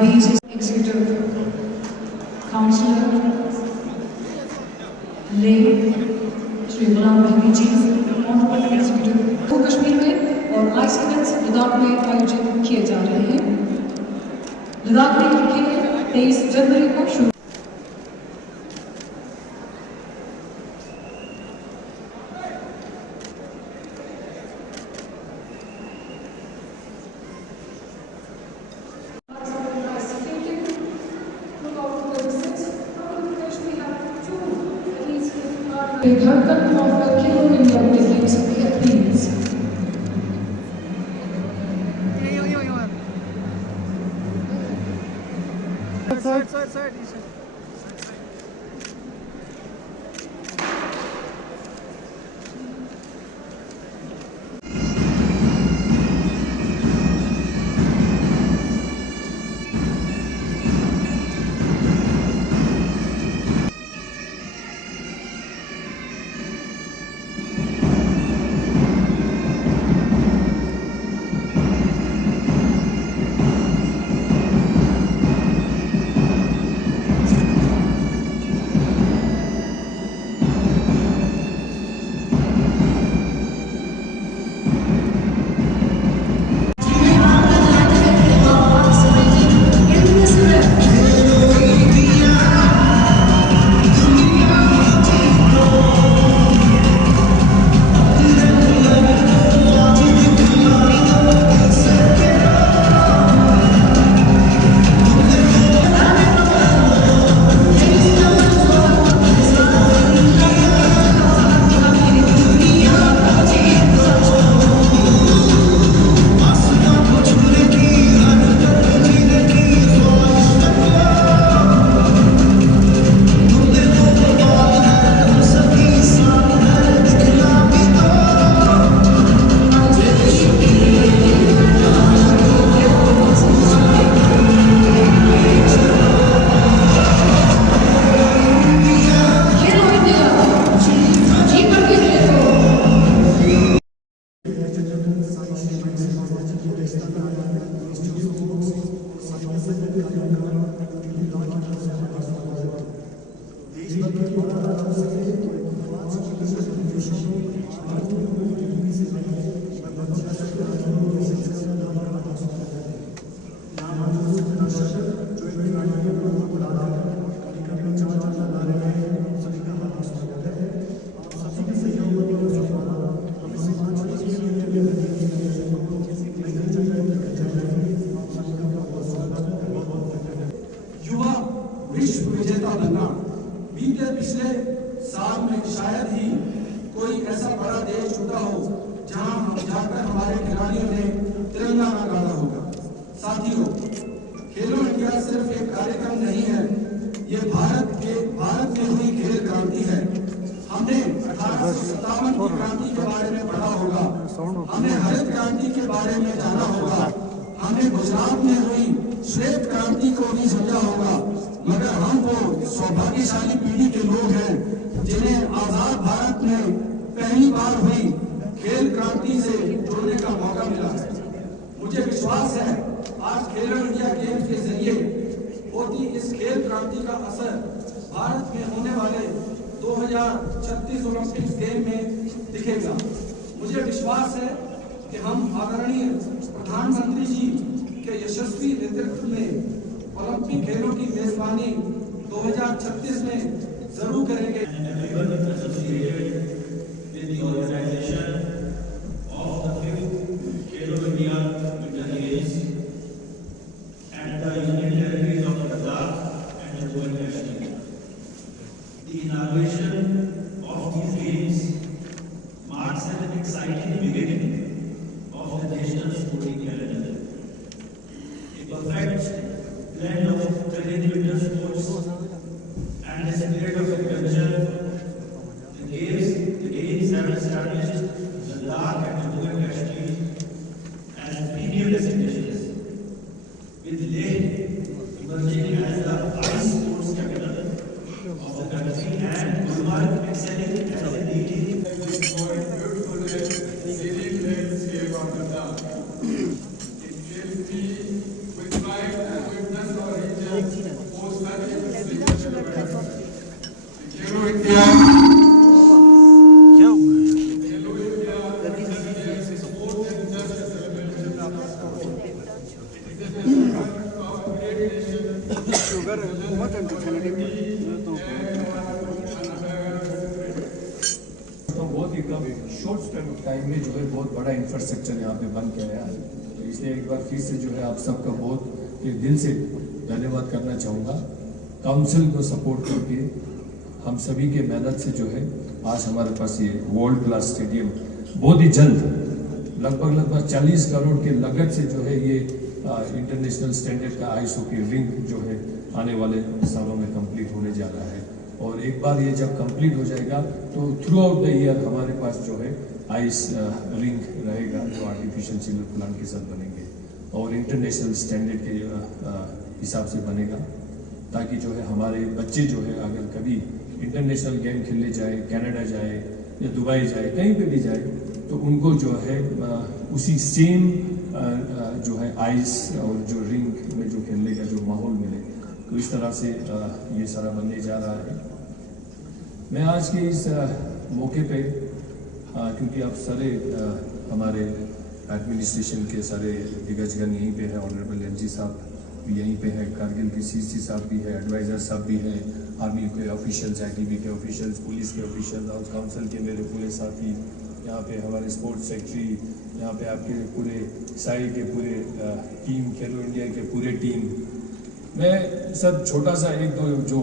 these Executive Councillor ले Shri Ghulam Nabi ji, honourable executive को कश्मीर में और आईसीएस लद्दाख में आयोजित किए जा रहे हैं। लद्दाख में खेल 23 जनवरी को शुरू। A धड़कन of the Khelo India defeats the athletes. Side. विश्व विजेता बनना बीते पिछले साल में शायद ही कोई ऐसा बड़ा देश छूटा हो जहां हम जाकर हमारे खिलाड़ियों ने तिरंगा न गाड़ा होगा। साथियों, खेलो इंडिया सिर्फ एक कार्यक्रम नहीं है, ये भारत में हुई खेल क्रांति है। हमने 1857 की क्रांति के बारे में पढ़ा होगा, हमने हरित क्रांति के बारे में जाना होगा, हमने गुजरात में हुई श्वेत क्रांति को भी समझा होगा, मगर हम वो सौभाग्यशाली पीढ़ी के लोग हैं जिन्हें आजाद भारत में पहली बार हुई खेल क्रांति से जुड़ने का मौका मिला है। मुझे विश्वास है आज खेलो इंडिया गेम्स के जरिए होती इस खेल क्रांति का असर भारत में होने वाले 2036 ओलंपिक्स गेम में दिखेगा। मुझे विश्वास है कि हम आदरणीय प्रधानमंत्री जी के यशस्वी नेतृत्व में ओलंपिक खेलों की मेजबानी 2036 में जरूर करेंगे। Blend of traditional winter sports and the spirit of adventure. The games have established Ladakh and Jammu and Kashmir as premium destinations, with Leh emerging as the ice sports capital of the country and Gulmarg excelling as a leading beautiful scenic landscape of Ladakh. It fills me with pride and witness short span of time में जो है बहुत बड़ा infrastructure यहाँ पे बन के आया है। तो इसलिए एक बार फिर से जो है आप सबका बहुत दिल से धन्यवाद करना चाहूँगा। काउंसिल को सपोर्ट करके हम सभी के मेहनत से जो है आज हमारे पास ये वर्ल्ड क्लास स्टेडियम बहुत ही जल्द लगभग 40 करोड़ के लागत से जो है ये इंटरनेशनल स्टैंडर्ड का आइस हॉकी रिंग जो है आने वाले सालों में कंप्लीट होने जा रहा है। और एक बार ये जब कंप्लीट हो जाएगा तो थ्रू आउट द ईयर हमारे पास जो है आइस रिंग रहेगा जो आर्टिफिशियल सिल्वर प्लांट के साथ बनेंगे और इंटरनेशनल स्टैंडर्ड के हिसाब से बनेगा, ताकि जो है हमारे बच्चे जो है अगर कभी इंटरनेशनल गेम खेलने जाए, कनाडा जाए या दुबई जाए, कहीं पे भी जाए, तो उनको जो है उसी सेम जो है आइस और जो रिंग में जो खेलने का जो माहौल मिले, तो इस तरह से ये सारा बनने जा रहा है। मैं आज के इस मौके पे क्योंकि आप सारे हमारे एडमिनिस्ट्रेशन के सारे दिग्गजगण यहीं पे हैं, ऑनरेबल एमजी साहब भी यहीं पे है, कारगिल के सीसी साहब भी है, एडवाइज़र साहब भी हैं, आर्मी के ऑफिशियल्स, आईटीबी के ऑफिशियल्स, पुलिस के ऑफिशियल्स, हाउस काउंसिल के मेरे पूरे साथी, यहाँ पे हमारे स्पोर्ट्स सेक्रेटरी, यहाँ पे आपके पूरे साई के पूरे टीम, खेलो इंडिया के पूरे टीम। मैं सर छोटा सा एक दो जो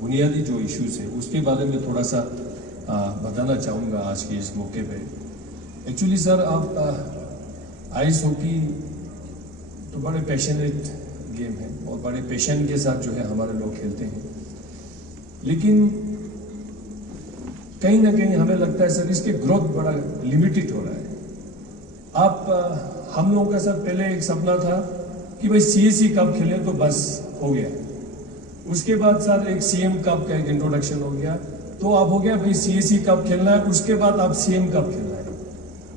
बुनियादी जो इश्यूज है उसके बारे में थोड़ा सा बताना चाहूँगा आज के इस मौके पे। एक्चुअली सर आप आइस हॉकी तो बड़े पैशनेट गेम है और बड़े पैशन के साथ जो है हमारे लोग खेलते हैं, लेकिन कहीं ना कहीं हमें लगता है सर इसके ग्रोथ बड़ा लिमिटेड हो रहा है। आप हम लोगों का सर पहले एक सपना था कि भाई सीएससी कप खेले तो बस हो गया, उसके बाद सर एक सीएम कप का एक इंट्रोडक्शन हो गया, तो अब हो गया भाई सीएससी कप खेलना है, उसके बाद आप सीएम कप खेलना है,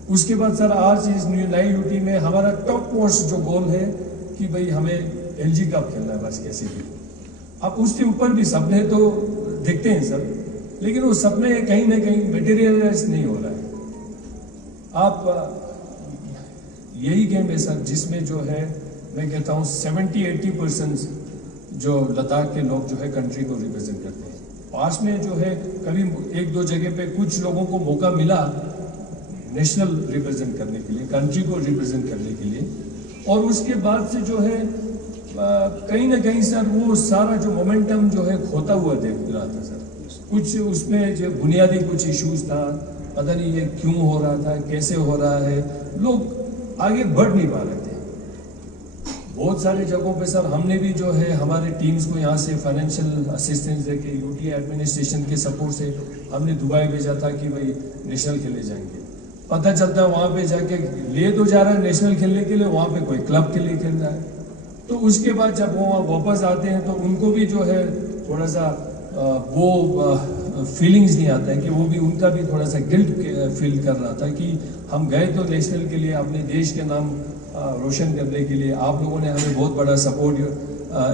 उसके बाद सर आज इस नई यूटी में हमारा टॉप मोस्ट जो गोल है कि भाई हमें एलजी कप खेलना है बस कैसे भी। अब उसके ऊपर भी सपने तो देखते हैं सर, लेकिन वो सपने कहीं ना कहीं मटेरियलाइज नहीं हो रहा है। आप यही गेम है सर जिसमें जो है मैं कहता हूँ 70-80% जो लद्दाख के लोग जो है कंट्री को रिप्रेजेंट करते हैं। पास में जो है कभी एक दो जगह पे कुछ लोगों को मौका मिला नेशनल रिप्रेजेंट करने के लिए, कंट्री को रिप्रेजेंट करने के लिए, और उसके बाद से जो है कहीं ना कहीं सर वो सारा जो मोमेंटम जो है खोता हुआ देख रहा था सर। कुछ उसमें जो बुनियादी कुछ इश्यूज था, पता नहीं ये क्यों हो रहा था, कैसे हो रहा है, लोग आगे बढ़ नहीं पा रहे थे। बहुत सारे जगहों पे सर हमने भी जो है हमारे टीम्स को यहाँ से फाइनेंशियल असिस्टेंस देके यूटी एडमिनिस्ट्रेशन के सपोर्ट से हमने दुबई भेजा था कि भाई नेशनल खेलने जाएंगे। पता चलता है वहाँ पे जाके ले तो जा रहा है नेशनल खेलने के लिए, वहाँ पे कोई क्लब के लिए खेल रहा है, तो उसके बाद जब वो वापस आते हैं तो उनको भी जो है थोड़ा सा वो फीलिंग्स नहीं आता है कि वो भी उनका भी थोड़ा सा गिल्ट फील कर रहा था कि हम गए तो नेशनल के लिए, अपने देश के नाम रोशन करने के लिए, आप लोगों ने हमें बहुत बड़ा सपोर्ट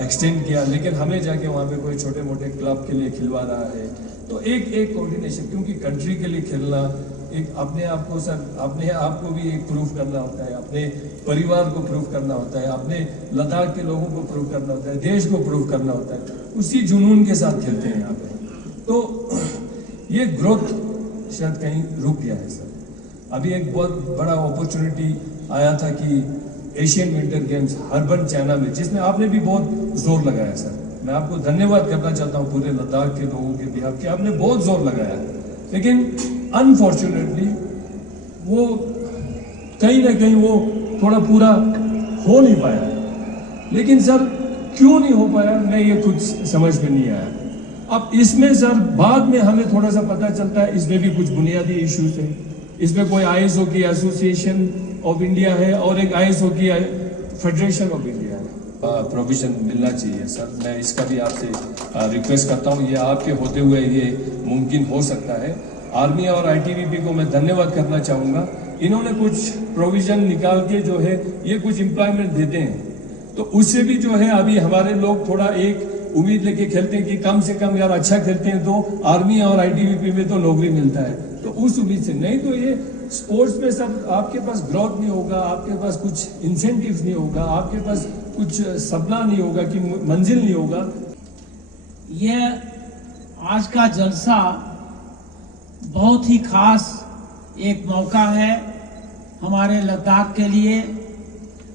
एक्सटेंड किया, लेकिन हमें जाके वहाँ पे कोई छोटे मोटे क्लब के लिए खिलवा रहा है। तो एक कोऑर्डिनेशन, क्योंकि कंट्री के लिए खेलना एक अपने आप को सर अपने आप को भी एक प्रूफ करना होता है, अपने परिवार को प्रूफ करना होता है, अपने लद्दाख के लोगों को प्रूफ करना होता है, देश को प्रूफ करना होता है, उसी जुनून के साथ खेलते हैं यहाँ पे। तो ये ग्रोथ शायद कहीं रुक गया है सर। अभी एक बहुत बड़ा अपॉर्चुनिटी आया था कि एशियन विंटर गेम्स हर्बन चाइना में, जिसमें आपने भी बहुत जोर लगाया सर। मैं आपको धन्यवाद करना चाहता हूँ पूरे लद्दाख के लोगों के बिहाफ कि आपने बहुत जोर लगाया, लेकिन अनफॉर्चुनेटली वो कहीं ना कहीं वो थोड़ा पूरा हो नहीं पाया। लेकिन सर क्यों नहीं हो पाया मैं ये खुद समझ में नहीं आया। अब इसमें सर बाद में हमें थोड़ा सा पता चलता है इसमें भी कुछ बुनियादी इश्यूज हैं। इसमें कोई ice hockey association of India है और एक ice hockey federation of India है। प्रोविजन मिलना चाहिए सर, मैं इसका भी आपसे रिक्वेस्ट करता हूँ, ये आपके होते हुए ये मुमकिन हो सकता है। आर्मी और आईटीबीपी को मैं धन्यवाद करना चाहूँगा, इन्होंने कुछ प्रोविजन निकाल के जो है ये कुछ एम्प्लॉयमेंट देते हैं, तो उससे भी जो है अभी हमारे लोग थोड़ा एक उम्मीद लेके खेलते हैं कि कम से कम यार अच्छा खेलते हैं तो आर्मी और आईटीबीपी में तो नौकरी मिलता है, तो उस उम्मीद से। नहीं तो ये स्पोर्ट्स में सब आपके पास ग्रोथ नहीं होगा, आपके पास कुछ इंसेंटिव्स नहीं होगा, आपके पास कुछ सपना नहीं होगा कि मंजिल नहीं होगा। ये आज का जलसा बहुत ही खास एक मौका है हमारे लद्दाख के लिए।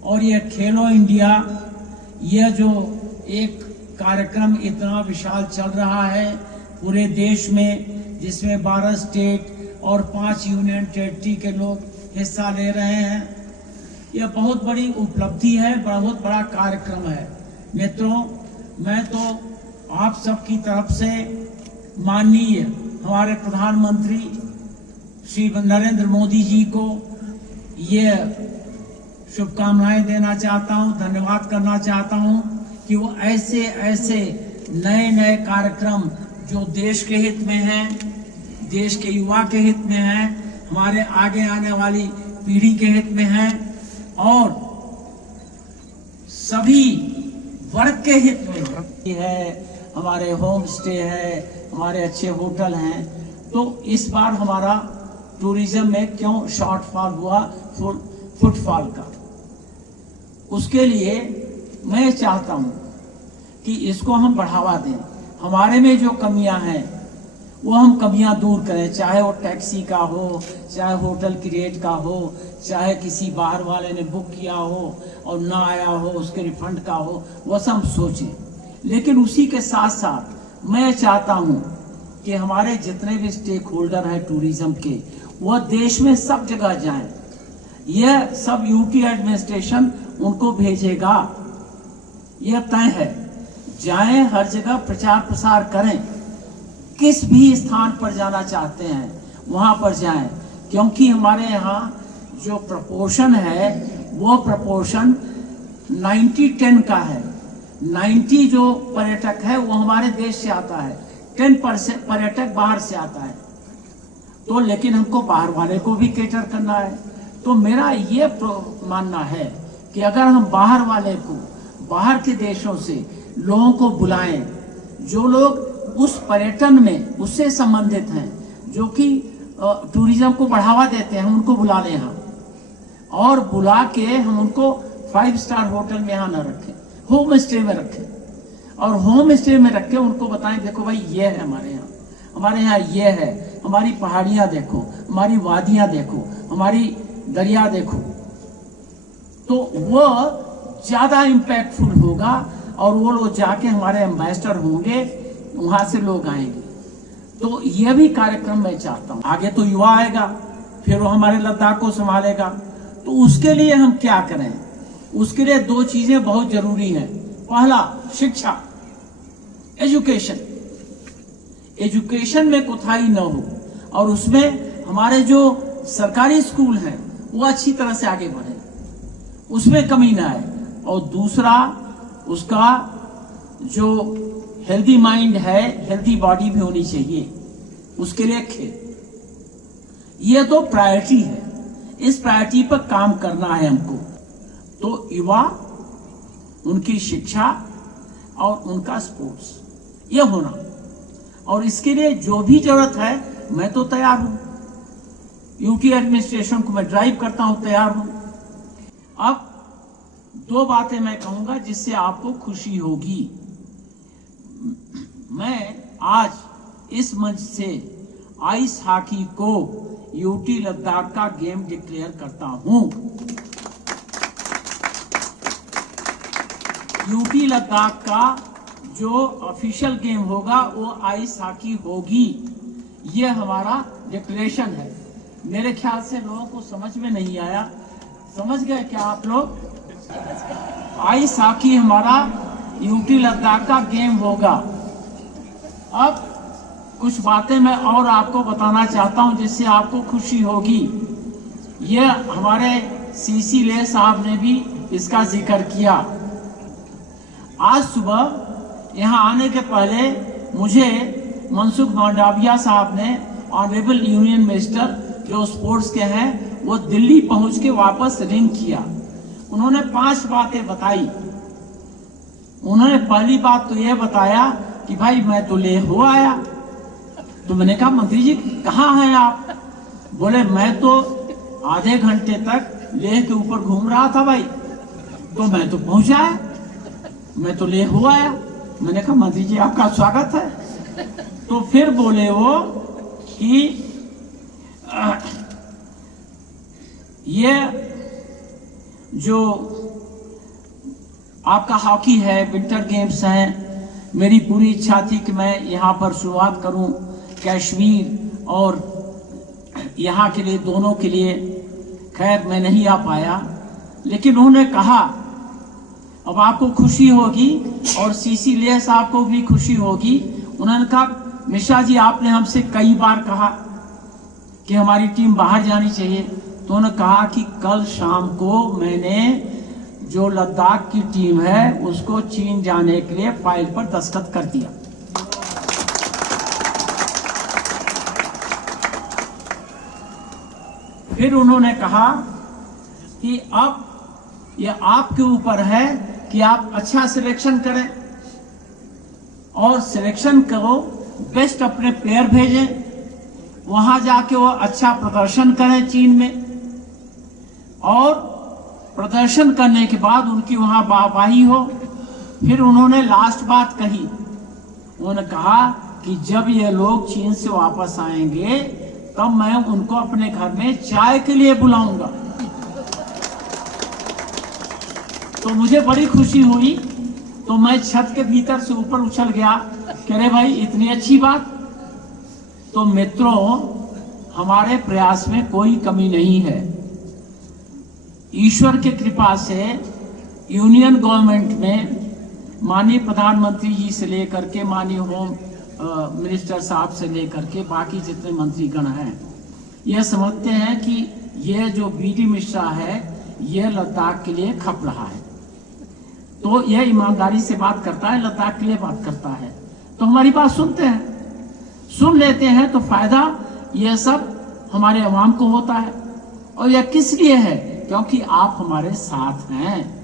और ये खेलो इंडिया, यह जो एक कार्यक्रम इतना विशाल चल रहा है पूरे देश में, जिसमें 12 स्टेट और 5 यूनियन टेरिटरी के लोग हिस्सा ले रहे हैं, यह बहुत बड़ी उपलब्धि है, बहुत बड़ा कार्यक्रम है। मित्रों, मैं तो आप सबकी तरफ से माननीय हमारे प्रधानमंत्री श्री नरेंद्र मोदी जी को ये शुभकामनाएं देना चाहता हूं, धन्यवाद करना चाहता हूं कि वो ऐसे ऐसे नए नए कार्यक्रम जो देश के हित में हैं, देश के युवा के हित में हैं, हमारे आगे आने वाली पीढ़ी के हित में हैं और सभी वर्ग के हित में है। हमारे होम स्टे है, हमारे अच्छे होटल हैं। तो इस बार हमारा टूरिज्म में क्यों शॉर्टफॉल हुआ, फुटफॉल का, उसके लिए मैं चाहता हूं कि इसको हम बढ़ावा दें। हमारे में जो कमियां हैं वो हम कमियां दूर करें, चाहे वो टैक्सी का हो, चाहे होटल की रेट का हो, चाहे किसी बाहर वाले ने बुक किया हो और ना आया हो उसके रिफंड का हो, वो सब सोचें। लेकिन उसी के साथ साथ मैं चाहता हूं कि हमारे जितने भी स्टेक होल्डर हैं टूरिज्म के, वह देश में सब जगह जाएं। यह सब यूटी एडमिनिस्ट्रेशन उनको भेजेगा, यह तय है। जाएं, हर जगह प्रचार प्रसार करें, किस भी स्थान पर जाना चाहते हैं वहां पर जाएं, क्योंकि हमारे यहाँ जो प्रपोर्शन है वो प्रपोर्शन 90-10 का है। 90 जो पर्यटक है वो हमारे देश से आता है, 10% पर्यटक बाहर से आता है। तो लेकिन हमको बाहर वाले को भी केटर करना है। तो मेरा ये मानना है कि अगर हम बाहर वाले को, बाहर के देशों से लोगों को बुलाएं, जो लोग उस पर्यटन में उससे संबंधित हैं, जो कि टूरिज्म को बढ़ावा देते हैं, उनको बुला लें हम, और बुला के हम उनको 5 स्टार होटल में यहाँ न रखें, होम स्टे में रखें। और होम स्टे में रख के उनको बताएं, देखो भाई ये है हमारे यहाँ ये है, हमारी पहाड़ियाँ देखो, हमारी वादियाँ देखो, हमारी दरिया देखो। तो वो ज्यादा इम्पैक्टफुल होगा और वो लोग जाके हमारे एम्बेसडर होंगे, वहां से लोग आएंगे। तो यह भी कार्यक्रम मैं चाहता हूं। आगे तो युवा आएगा, फिर वो हमारे लद्दाख को संभालेगा। तो उसके लिए हम क्या करें? उसके लिए 2 चीजें बहुत जरूरी हैं। पहला, शिक्षा, एजुकेशन। एजुकेशन में कोताही न हो और उसमें हमारे जो सरकारी स्कूल हैं वो अच्छी तरह से आगे बढ़े, उसमें कमी ना आए। और दूसरा, उसका जो हेल्दी माइंड है, हेल्दी बॉडी भी होनी चाहिए, उसके लिए खेल। ये तो प्रायोरिटी है, इस प्रायोरिटी पर काम करना है हमको। तो युवा, उनकी शिक्षा और उनका स्पोर्ट्स, ये होना। और इसके लिए जो भी जरूरत है मैं तो तैयार हूं। यूटी एडमिनिस्ट्रेशन को मैं ड्राइव करता हूं, तैयार हूं। अब 2 बातें मैं कहूंगा जिससे आपको खुशी होगी। मैं आज इस मंच से आइस हॉकी को यूटी लद्दाख का गेम डिक्लेयर करता हूं। यूटी लद्दाख का जो ऑफिशियल गेम होगा वो आइस हॉकी होगी, ये हमारा डिक्लेरेशन है। मेरे ख्याल से लोगों को समझ में नहीं आया, समझ गए क्या आप लोग? आइस हॉकी हमारा यूटी लद्दाख का गेम होगा। अब कुछ बातें मैं और आपको बताना चाहता हूं जिससे आपको खुशी होगी। ये हमारे सीसी ले साहब ने भी इसका जिक्र किया। आज सुबह यहाँ आने के पहले मुझे मनसुख मांडविया साहब ने, ऑनरेबल यूनियन मिनिस्टर जो स्पोर्ट्स के हैं, वो दिल्ली पहुंच के वापस रिंग किया। उन्होंने 5 बातें बताई। उन्होंने पहली बात तो यह बताया कि भाई मैं तो लेह हो आया। तो मैंने कहा मंत्री जी कहाँ हैं आप? बोले मैं तो आधे घंटे तक लेह के ऊपर घूम रहा था भाई, तो मैं तो पहुंचा है, मैं तो लेह हो आया। मैंने कहा मंत्री जी आपका स्वागत है। तो फिर बोले वो कि ये जो आपका हॉकी है, विंटर गेम्स हैं, मेरी पूरी इच्छा थी कि मैं यहाँ पर शुरुआत करूँ कश्मीर और यहाँ के लिए, दोनों के लिए। खैर मैं नहीं आ पाया, लेकिन उन्होंने कहा, अब आपको खुशी होगी और सीसी लेह साहब को भी खुशी होगी, उन्होंने कहा मिश्रा जी आपने हमसे कई बार कहा कि हमारी टीम बाहर जानी चाहिए, तो उन्होंने कहा कि कल शाम को मैंने जो लद्दाख की टीम है उसको चीन जाने के लिए फाइल पर दस्तखत कर दिया। फिर उन्होंने कहा कि अब ये आपके ऊपर है कि आप अच्छा सिलेक्शन करें और सिलेक्शन करो, बेस्ट अपने प्लेयर भेजें, वहां जाके वो अच्छा प्रदर्शन करें चीन में, और प्रदर्शन करने के बाद उनकी वहां वाहवाही हो। फिर उन्होंने लास्ट बात कही, उन्होंने कहा कि जब ये लोग चीन से वापस आएंगे तब मैं उनको अपने घर में चाय के लिए बुलाऊंगा। तो मुझे बड़ी खुशी हुई, तो मैं छत के भीतर से ऊपर उछल गया कि अरे भाई इतनी अच्छी बात। तो मित्रों, हमारे प्रयास में कोई कमी नहीं है। ईश्वर की कृपा से यूनियन गवर्नमेंट में माननीय प्रधानमंत्री जी से लेकर के माननीय होम मिनिस्टर साहब से लेकर के बाकी जितने मंत्रीगण हैं, यह समझते हैं कि यह जो बीडी मिश्रा है यह लद्दाख के लिए खप रहा है, तो यह ईमानदारी से बात करता है, लद्दाख के लिए बात करता है, तो हमारी बात सुनते हैं, सुन लेते हैं, तो फायदा यह सब हमारे अवाम को होता है। और यह किस लिए है? क्योंकि आप हमारे साथ हैं।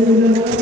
Thank you.